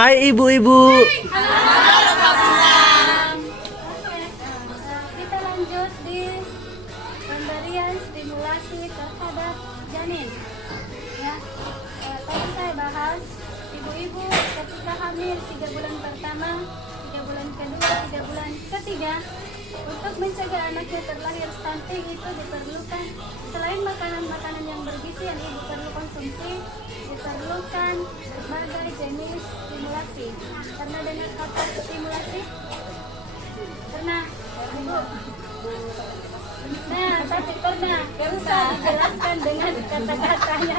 Hai ibu-ibu. Kita lanjut di pemberian stimulasi terhadap janin. Ya, tadi saya bahas ibu-ibu ketika hamil 3 bulan pertama, 3 bulan kedua, 3 bulan ketiga, untuk mencegah anaknya terlahir stunting itu diperlukan selain makanan-makanan yang bergizi yang ibu perlu konsumsi, diperlukan berbagai jenis stimulasi. Pernah dengar kata stimulasi? Pernah? Ibu? Nah, tapi pernah. Usah dijelaskan dengan kata-katanya.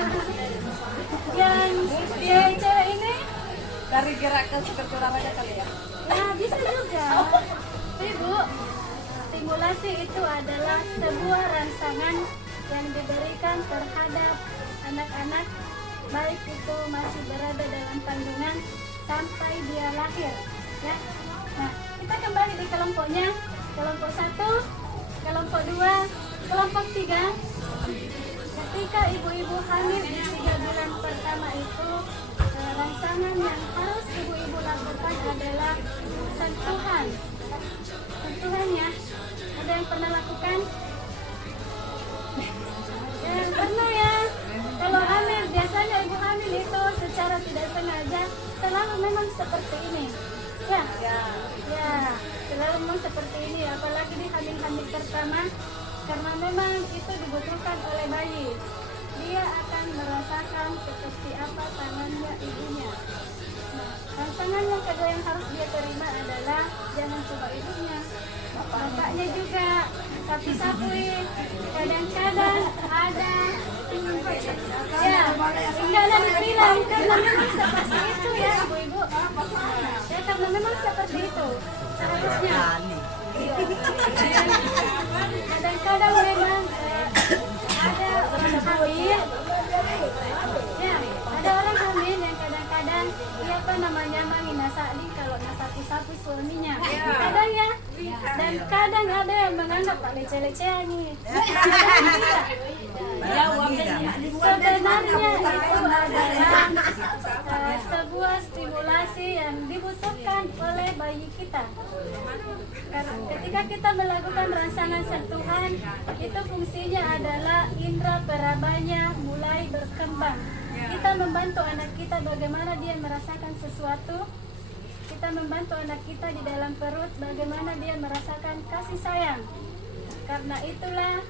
Yang cewek ini Dari gerak ke seperti olahraga kali ya? ya bisa juga. Ibu, stimulasi itu adalah sebuah rangsangan yang diberikan terhadap anak-anak baik itu masih berada dalam kandungan sampai dia lahir, ya. Nah, kita kembali di kelompoknya. Kelompok 1, kelompok 2, kelompok 3. Ketika ibu-ibu hamil di 3 bulan pertama itu, rangsangan yang harus ibu-ibu lakukan adalah sentuhan. Sentuhannya, ada yang pernah lakukan? Ya, pernah ya. Kalau hamil, biasanya ibu hamil itu secara tidak sengaja selalu memang seperti ini. Ya, selalu memang seperti ini. Apalagi di hamil-hamil pertama, karena memang itu dibutuhkan oleh bayi. Dia akan merasakan seperti apa tangannya ibunya. Nah, rangsangan yang kedua yang harus dia terima adalah jangan coba ibunya, bapaknya juga, sapi-sapuin. Kadang-kadang ada ya, enggaklah dibilang karena memang seperti itu ya ibu-ibu. Ya karena memang seperti itu seharusnya. Kadang-kadang memang ada orang hamil, ya ada orang hamil yang kadang-kadang dia apa namanya menginasali kalau nasapi-sapi suaminya. Kadang ya, dan kadang ada yang menganggap tak leceh-leceh nih. Sebenarnya itu adalah sebuah stimulasi yang dibutuhkan oleh bayi kita. Karena ketika kita melakukan rangsangan sentuhan, itu fungsinya adalah indera perabanya mulai berkembang. Kita membantu anak kita bagaimana dia merasakan sesuatu. Kita membantu anak kita di dalam perut bagaimana dia merasakan kasih sayang. Karena itulah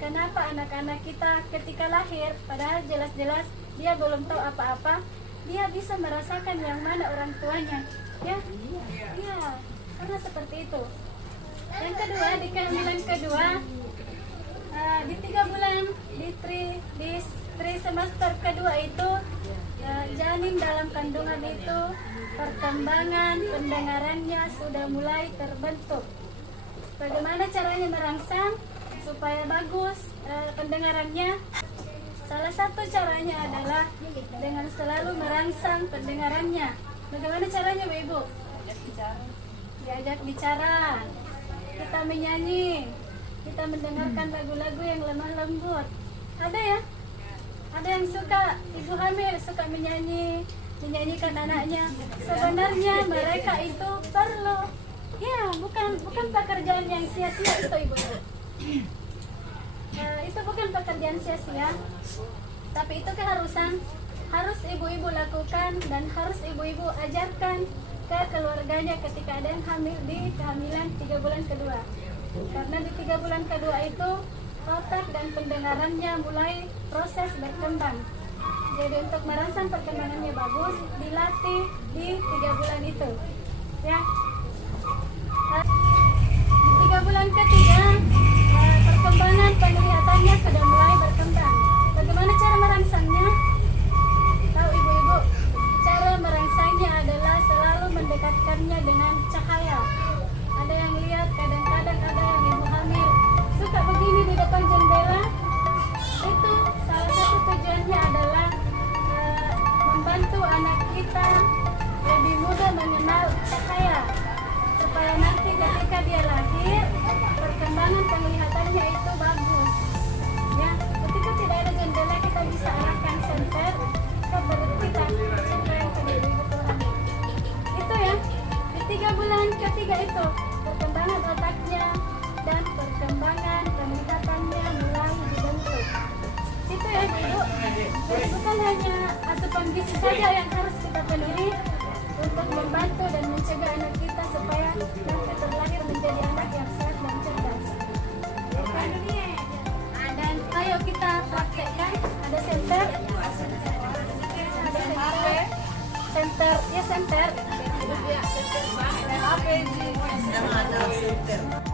kenapa anak-anak kita ketika lahir, padahal jelas-jelas dia belum tahu apa-apa, dia bisa merasakan yang mana orang tuanya. Ya, karena seperti itu. Yang kedua, di kehamilan kedua, di 3 bulan, di trimester kedua itu, janin dalam kandungan itu perkembangan pendengarannya sudah mulai terbentuk. Bagaimana caranya merangsang supaya bagus pendengarannya? Salah satu caranya adalah dengan selalu merangsang pendengarannya. Bagaimana caranya, Bu Ibu? Diajak bicara, kita menyanyi, kita mendengarkan lagu-lagu yang lemah lembut. Ada ya? Ada yang suka, ibu hamil suka menyanyikan anaknya. Sebenarnya mereka itu perlu, ya bukan pekerjaan yang sia-sia itu ibu. Itu bukan pekerjaan sia-sia, tapi itu keharusan, harus ibu-ibu lakukan dan harus ibu-ibu ajarkan ke keluarganya ketika ada yang hamil di kehamilan 3 bulan kedua. Karena di 3 bulan kedua itu otak dan pendengarannya mulai proses berkembang. Jadi untuk merangsang perkembangannya bagus, dilatih di 3 bulan itu. Ya. Di 3 bulan ketiga, perkembangan penglihatannya sudah mulai berkembang. Bagaimana cara merangsangnya? Tahu ibu-ibu? Cara merangsangnya adalah selalu mendekatkannya dengan cahaya. Ada yang lihat, kadang-kadang ada yang ibu hamil suka begini di depan jendela. Itu salah satu tujuannya adalah membantu anak kita lebih mudah mengenal cahaya, supaya nanti ketika dia lahir perkembangan penglihatannya itu bagus. Ya, ketika tidak ada jendela kita bisa arahkan senter ke perut kita. Contoh yang tadi ibu hamil. ketiga itu perkembangan otaknya dan perkembangan penglihatannya mulai dibentuk. Itu ya Ibu. Jadi bukan hanya asupan gizi saja yang harus kita penuhi untuk membantu dan mencegah anak kita supaya nanti terlahir menjadi anak yang sehat dan cerdas. Dan ayo kita praktekkan. Ada center, center, ya center. Apa ini? Ada center.